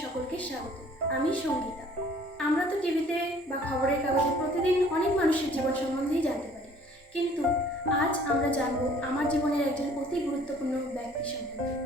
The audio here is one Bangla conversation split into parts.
সকলকে স্বাগত। আমি সঙ্গীতা। আমরা তো টিভিতে বা খবরের কাগজে প্রতিদিন অনেক মানুষের জীবন সম্বন্ধেই জানতে পারি, কিন্তু আজ আমরা জানবো আমার জীবনের একজন অতি গুরুত্বপূর্ণ ব্যক্তি সম্বন্ধে,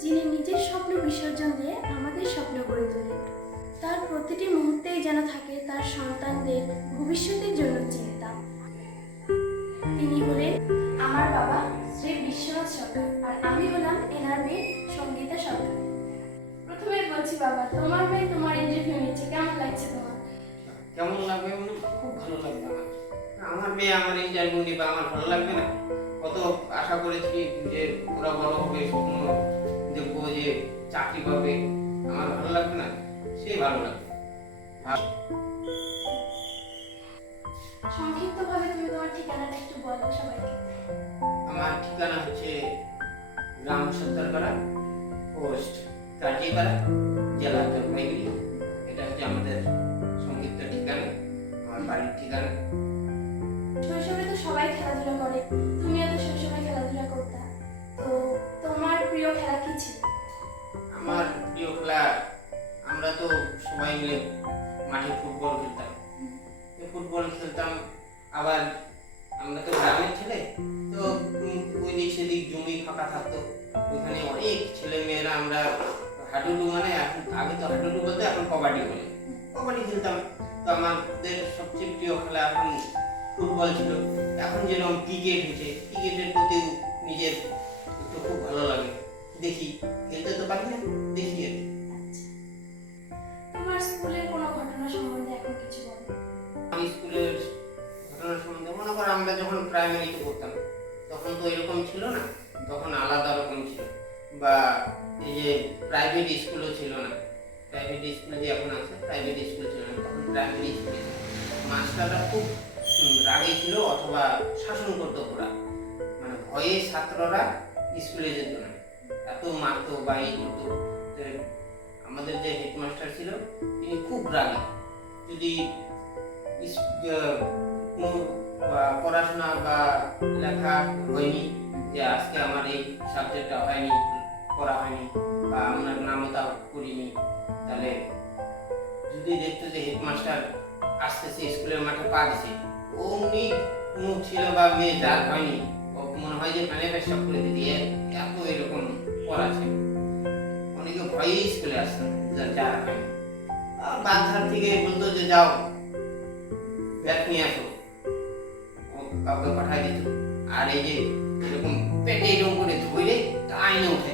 যিনি নিজের স্বপ্ন বিসর্জন দিয়ে আমাদের স্বপ্ন গড়ে তোলেন। তার প্রতিটি মুহূর্তেই যেন থাকে তার সন্তানদের ভবিষ্যতের জন্য চিন্তা। তিনি হলেন আমার বাবা শ্রী বিশ্বনাথ সরকার, আর আমি হলাম এনার মেয়ে সঙ্গীতা সরকার। প্রথমে বলছি, বাবা তোমার মেয়ে তোমার ইন্টারভিউ নিচ্ছে, কেমন লাগছে তোমার? কেমন লাগবে? খুব ভালো লাগবে। আমার মেয়ে আমার ইন্টারভিউ নিবে, আমার ভালো লাগবে না? কত আশা করেছি যে ওরা বড় হবে, স্বপ্ন দেখবো যে চাকরি পাবে, আমার ভালো লাগবে না? সেই ভালো লাগবে। সংক্ষিপ্তভাবে তুমি তোমার ঠিকানাটা একটু বলো সবাইকে। আমার ঠিকানা হচ্ছে গ্রাম সত্তরপাড়া, পোস্ট কাটিপাড়া, জেলা জলপাইগুড়ি। এটা হচ্ছে আমাদের সংক্ষিপ্ত ঠিকানা, আমার বাড়ির ঠিকানা। শৈশবে তো সবাই খেলাধুলা করে, তুমিও তো শৈশবে খেলাধুলা করতে, তো তোমার প্রিয় খেলা কি ছিল? আমার প্রিয় খেলা, আমরা তো সবাই মিলে মাঠে ফুটবল খেলতাম। ফুটবল খেলতাম, আবার আমরা তো গ্রামের ছেলে, তো ওই দিক সেদিক জমি ফাঁকা থাকতো, ওইখানে অনেক ছেলে মেয়েরা আমরা হাডুডু, মানে এখন আগে তো হাডুডু বলতে এখন কবাডি বলে, কবাডি খেলতাম। তো আমাদের সবচেয়ে প্রিয় খেলা এখন ফুটবল ছিল। এখন যেরকম ক্রিকেট হয়েছে, ক্রিকেটের প্রতিও নিজের একটু খুব ভালো লাগে, দেখি, খেলতে তো পারি না, দেখি। তোমার স্কুলের কোনো ঘটনা সম্বন্ধে এখন কিছু বলো। আমি স্কুলের ঘটনা সম্বন্ধে, মনে করো আমরা যখন প্রাইমারিতে পড়তাম তখন তো এরকম ছিল না, তখন আলাদা রকম ছিল, বা এই যে প্রাইভেট স্কুলও ছিল না। প্রাইভেট স্কুল যে এখন আছে, প্রাইভেট স্কুল ছিল না, তখন প্রাইমারি স্কুলে মাস্টাররা খুব রাগে ছিল, অথবা শাসন করতো ওরা, মানে ভয়ে ছাত্ররা স্কুলে যেত না, এত মারতো বা ই করতো। আমাদের যে হেডমাস্টার ছিল তিনি খুব রাগী, যদি পড়াশোনা বা লেখা হয়নি, যে আজকে আমার এই সাবজেক্টটা হয়নি, পড়া হয়নি, বা আমরা নামতা করিনি, তাহলে যদি দেখতো যে হেডমাস্টার আসতেছে স্কুলের মাঠে পা দিছে, অমনি কোনো ছেলে বা মেয়ে যার হয়নি, মনে হয় যে মানে পেশাব করে দিতে, এত এরকম পড়া ছিল। অনেকে ভয়েই স্কুলে আসতো যার হয়নি, বাচ্চার থেকে বলতো যে যাও ব্যাগ নিয়ে আসো, কাউকে পাঠাই দিত। আর এই যে এরকম পেটে এরকম করে ধরে টাইনে উঠে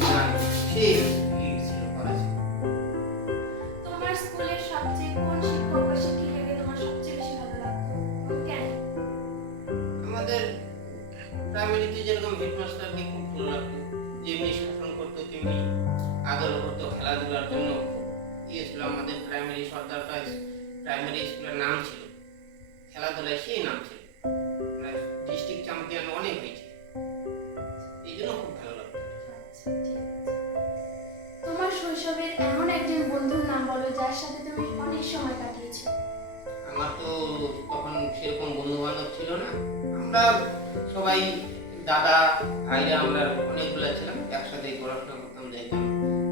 তোমার স্কুলের সবচেয়ে কোন শিক্ষক বা শিক্ষিকাকে তোমার সবচেয়ে বেশি ভালো লাগতো, কেন? আমাদের প্রাইমারিতে যেরকম হেডমাস্টারকে খুব ভালো লাগতো, যেমনি শাসন করতো তেমনি আদর করতো, খেলাধুলার জন্য ইয়ে ছিল। ছিল আমাদের প্রাইমারি সর্দার প্রাইমারি স্কুলের নাম ছিল, খেলাধুলায় সেই নাম ছিল, ডিস্ট্রিক্ট চ্যাম্পিয়ন অনেক হয়েছে, এই জন্য খুব ভালো লাগতো। আচ্ছা, ঠিক আছে। তোমার শৈশবের এমন একজন বন্ধুর নাম বলো যার সাথে তুমি অনেক সময় কাটিয়েছো। আমার তো তখন সেরকম বন্ধু বান্ধব ছিল না, আমরা সবাই দাদা ভাইরা আমরা অনেকগুলো ছিলাম, একসাথে পড়াশোনা করতাম, যাইতাম,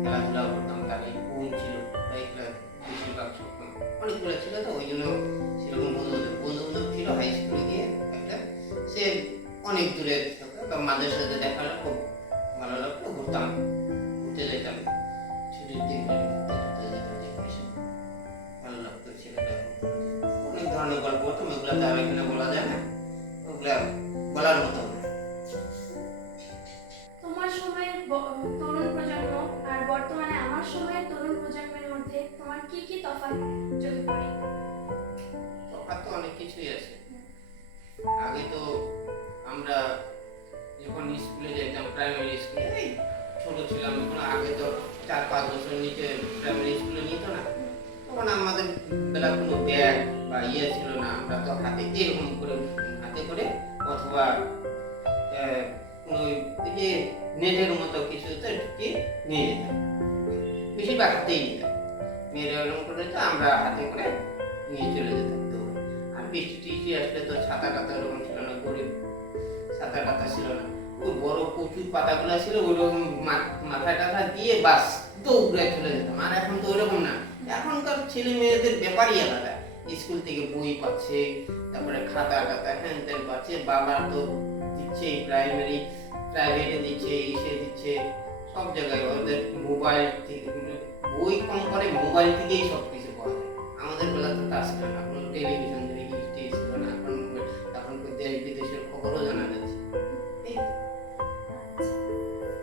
খেলাধুলা করতাম, তারই বোন ছিল, তাই বেশিরভাগ সব অনেকগুলো ছিল, তো ওই জন্য সেরকম বন্ধু বান্ধব ছিল। হাই স্কুলে গিয়ে একটা সে অনেক দূরে থাকতো, তো মাঝে সাথে দেখা হলে খুব ভালো লাগতো, ঘুরতাম, ঘুরতে যেতাম, ছুটির দিন ঘুরতে যেতাম, এসে ভালো লাগতো। ছেলেটা অনেক ধরনের গল্প হতো, ওগুলো তো আর এখানে বলা যায় না, ওগুলা বলার মতো না। তোমার সময়ের তরুণ প্রজন্ম আর বর্তমানে আমার সময়ের তরুণ প্রজন্মের মধ্যে তোমার কি কি তফাৎ চোখে পড়ে? তফাৎ তো অনেক কিছুই আছে। আগে তো আমরা যখন স্কুলে যেতাম, প্রাইমারি স্কুলে, এই ছোট ছিলাম, এখন আগে তো 4-5 বছর নিচে প্রাইমারি স্কুলে নিত না, তখন আমাদের বেলা কোনো ব্যাগ বা ইয়ে ছিল না, আমরা তো হাতে এরকম করে হাতে করে অথবা কোনো ওই যে নেটের মতো কিছুতে ঢুকিয়ে নিয়ে যেতাম, বেশিরভাগ হাতেই নিতাম, মেয়েরা এরকম করে তো আমরা হাতে করে নিয়ে চলে যেতাম দৌড়ে। আর বৃষ্টি টিষ্টি আসলে তো ছাতা টাতা ওরকম ছিল না, গরিব, ছাতা টাতা ছিল না, ওই বড় প্রচুর পাতাগুলো ছিল, ওইরকম মাথায় টাথা দিয়ে বাস দৌড়ে চলে যেতাম। আর এখন তো ওইরকম না, এখনকার ছেলে মেয়েদের ব্যাপারই আলাদা, স্কুল থেকে বই পাচ্ছে, তারপরে খাতা টাতা হ্যান ত্যান পাচ্ছে, বাবা তো দিচ্ছে, প্রাইভেটে দিচ্ছে, ইসে দিচ্ছে, সব জায়গায় ওদের মোবাইল থেকে, বই কম করে মোবাইল থেকেই সব কিছু পাওয়া যায়। আমাদের বেলা তো তা ছিল না, কোনো টেলিভিশন ছিল না, এখন তো দেশ বিদেশের খবরও জানা যাচ্ছে।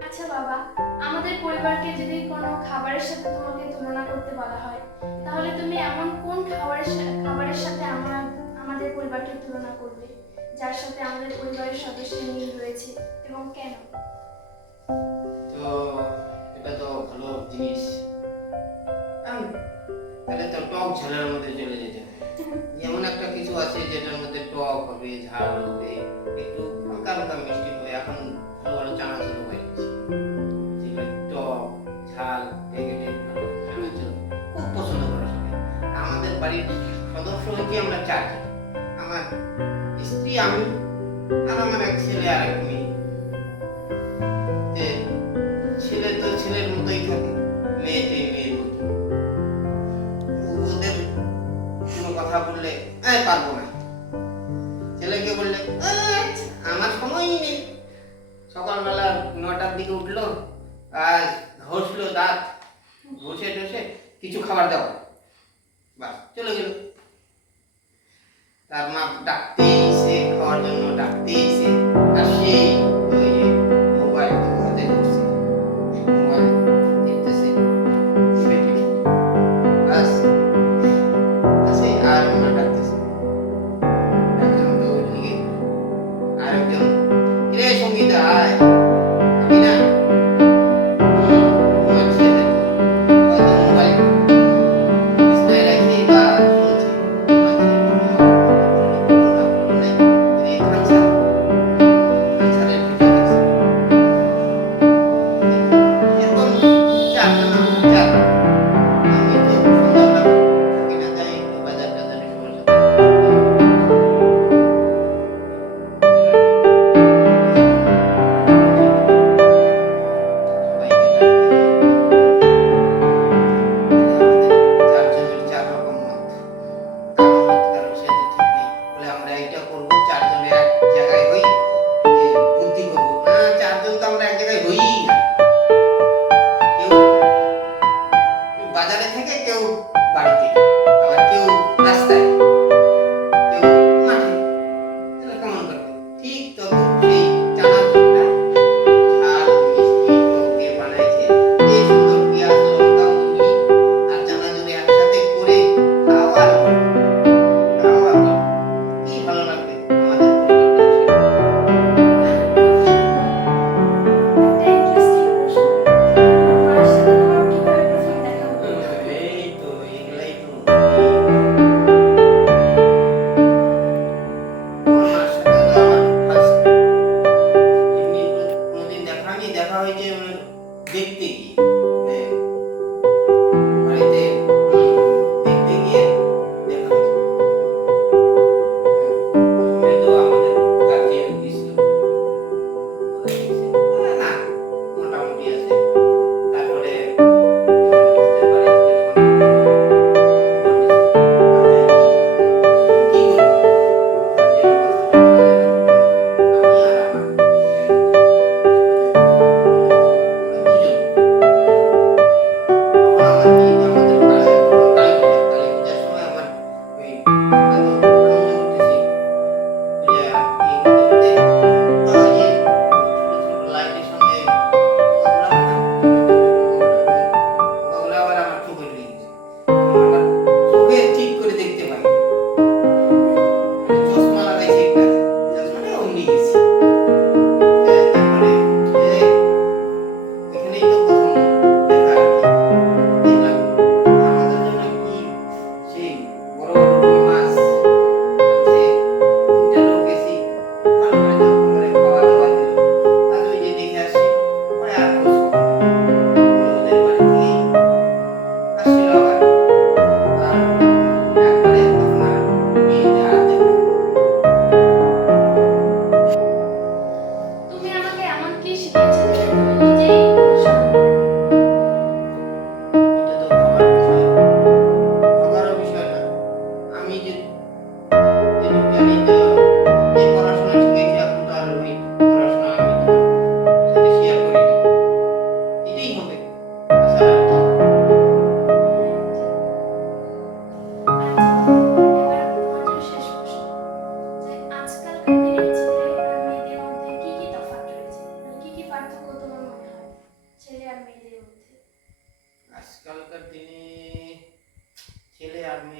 আচ্ছা বাবা, আমাদের পরিবারকে যদি কোনো খাবারের সাথে তোমাকে তুলনা করতে বলা হয়, তাহলে তুমি এমন কোন খাবারের সাথে আমাদের পরিবারকে তুলনা করবে, যার সাথে আমাদের পরিবারের সদস্যের মিল রয়েছে, এবং কেন? তো এটা তো ভালো জিনিস, তাহলে তো টক ঝালের মধ্যে চলে যেতে হবে। যেমন একটা কিছু আছে যেটার মধ্যে টক হবে, ঝাল হবে, একটু হালকা হালকা মিষ্টি হবে, এখন ভালো ভালো চানাচুর হয়ে গেছে, যেগুলো টক ঝাল এগুলো ভালো চানাচুর খুব পছন্দ করে সবাই। আমাদের বাড়ির সদস্য হচ্ছে আমরা 4 জন, আমার স্ত্রী, আমি আর আমার এক ছেলে আর এক মেয়ে। ছেলে তো ছেলের মতোই থাকে, মেয়েতে মেয়ের মতো, ওদের কোনো কথা বললে পারবো না, ছেলেকে বললে আমার সময়ই নেই, সকালবেলা 9টার দিকে উঠলো, আর ঘষলো দাঁত, ঘষে টসে কিছু খাবার দাও, বাস চলে গেল। তার মা ডাকতেই সে খাওয়ার জন্য, ডাকতেই সে, আর সেই ওই যে মোবাইল হাতে ধরছে, মোবাইল দেখতেছে, বাস আছে, আর মা ডাকতেছে, একজন তো ওইদিকে, আরেকজন, কিরে সঙ্গীতা আয়, আমি না ঘুমাচ্ছে, হয়তো মোবাইল বিছানায় রাখি বা শুনছে, ঘুমাচ্ছে, খানসারের ভিডিও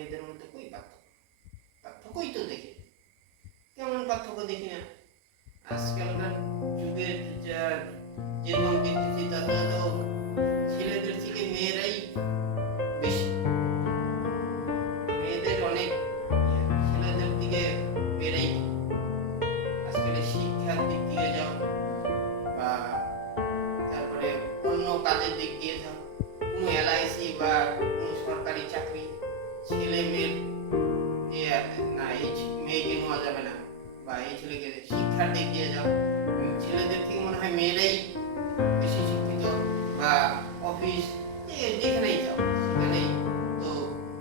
মেয়েদের মধ্যে কই পার্থক্যই তো দেখি, কেমন পার্থক্য দেখি না। আজকালকার যুগের যা যেরকম দেখতেছি তাতে তো ছেলেদের থেকে মেয়েরাই বেশি, মেয়েদের অনেক ছেলেদের দিকে মেয়েরাই। আজকাল শিক্ষার দিক দিয়ে যাও বা তারপরে অন্য কাজের দিক দিয়ে যাও, কোনো এলআইসি বা কোনো সরকারি চাকরি ছেলে মেয়ের দিয়ে না, এই মেয়েকে নেওয়া যাবে না বা এই ছেলেকে। শিক্ষার দিক দিয়ে যাও, ছেলেদের থেকে মনে হয় মেয়েরাই বেশি শিক্ষিত, বা অফিস যেখানেই যাও সেখানেই তো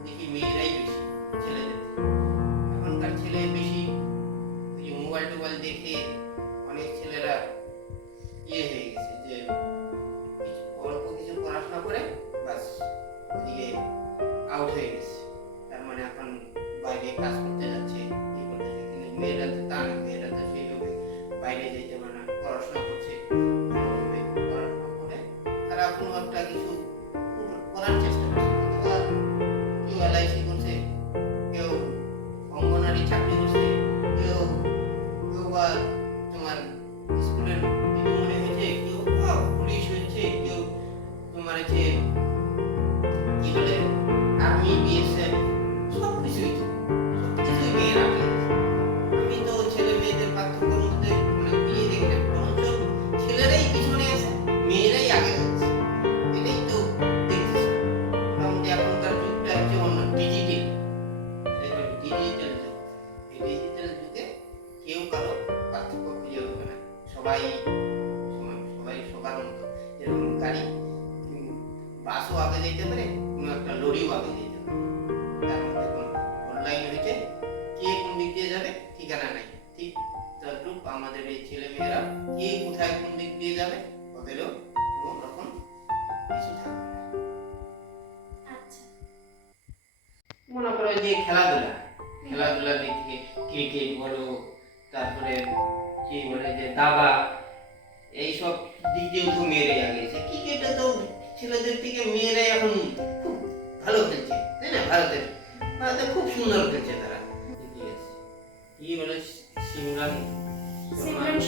দেখি মেয়েরাই বেশি ছেলেদের থেকে। এখনকার ছেলে বেশি মোবাইল টোবাইল দেখে অনেক ছেলেরা হয়ে গেছে যে অল্প কিছু পড়াশোনা করে বাস ওদিকে আউট হয়ে গেছে, তার মানে এখন বাইরে কাজ করতে যাচ্ছে, এই করতে যাচ্ছে। কিন্তু মেয়েরা তো তা না, মেয়েরা তো সেইভাবে বাইরে যেতে পারে না, পড়াশোনা করছে, পড়াশোনা করে তারা কোনো একটা কিছু করার চেষ্টা করছে। অথবা কেউ এলআইসি করছে, কেউ অঙ্গনারী চাকরি করছে, কেউ কেউ বা তোমার স্কুলের দিদিমণি হয়েছে, কেউ পুলিশ হয়েছে, কেউ তোমার হচ্ছে কি বলে আর্মি, বিএসএফ, সবকিছুই মেয়েরা হয়ে গেছে। আমি তো ছেলে মেয়েদের পার্থক্যের মধ্যে মানে বুঝিয়ে দেখি না, বরঞ্চ ছেলেরাই পিছনে আছে, মেয়েরাই আগে যাচ্ছে। এটাই তো দেখতেছি। মোটামুটি এখনকার যুগটা হচ্ছে অন্য ডিজিটাল যুগ। এই ডিজিটাল যুগে কেউ কারো পার্থক্য খুঁজে পাবে না, সবাই সমান, সবাই সবার মতো। যেরকম গাড়ি, বাসও আগে যেতে পারে, কোনো একটা লরিও আগে যেতে পারে, তার মধ্যে কোনো অনলাইন হয়েছে, কে কোন দিক দিয়ে যাবে ঠিকানা নাই। ঠিক তদ্রূপ আমাদের এই ছেলে মেয়েরা কে কোথায় কোন দিক দিয়ে যাবে ওদেরও কোনো রকম কিছু থাকবে না। আচ্ছা, মনে করো যে খেলাধুলার দিক থেকে ক্রিকেট বলো, তারপরে কি বলে যে দাবা, এইসব দিক দিয়েও তো মেয়েরাই আগে গেছে। ক্রিকেটে তো ছেলেদের থেকে মেয়েরাই এখন খুব ভালো খেলছে, তাই না? ভারতে খুব সুন্দর খেলছে তারা। কি বলে সিমরান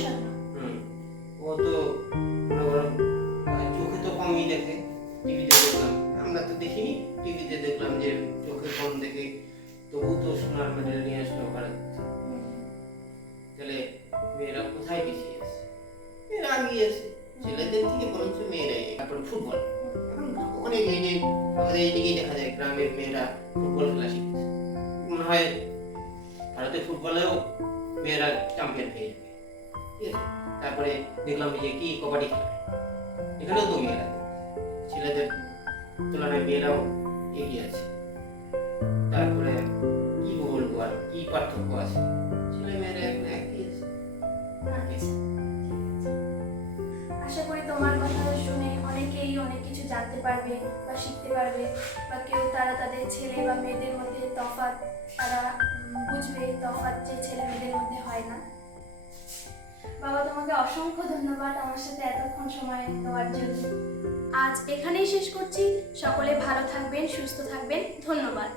শর্মা। ও তো চোখে তো কমই দেখে, টিভিতে দেখলাম, আমরা তো দেখিনি, টিভিতে দেখলাম যে চোখে কম দেখে তবু তো সোনার মেডেল নিয়ে আসলো ভারত। তাহলে মেয়েরা কোথায় পিছিয়ে আছে? মেয়েরা আগিয়ে আছে ছেলেদের থেকে, বরঞ্চ মেয়েরাই। তারপর ফুটবল, এখন অনেক এই যে আমাদের এইদিকেই দেখা যায় গ্রামের মেয়েরা ফুটবল খেলা শিখছে। মনে হয় ভারতের ফুটবলেও মেয়েরা চ্যাম্পিয়ন হয়ে যাবে, ঠিক আছে? তারপরে দেখলাম যে কি কবাডি খেলা, এখানেও তো মেয়েরা, ছেলেদের তুলনায় মেয়েরাও এগিয়ে আছে। তারপরে কি বলবো, আর কি পার্থক্য আছে? ছেলে মেয়েরা এখন একই আছে। আচ্ছা, আশা করি তোমার কথা শুনে অনেকেই অনেক কিছু জানতে পারবে বা শিখতে পারবে, বা কেউ তারা তাদের ছেলে বা মেয়েদের মধ্যে তফাৎ তারা বুঝবে, তফাৎ যে ছেলে মেয়েদের মধ্যে হয় না। বাবা, তোমাকে অসংখ্য ধন্যবাদ আমার সাথে এতক্ষণ সময় দেওয়ার জন্য। আজ এখানেই শেষ করছি। সকলে ভালো থাকবেন, সুস্থ থাকবেন। ধন্যবাদ।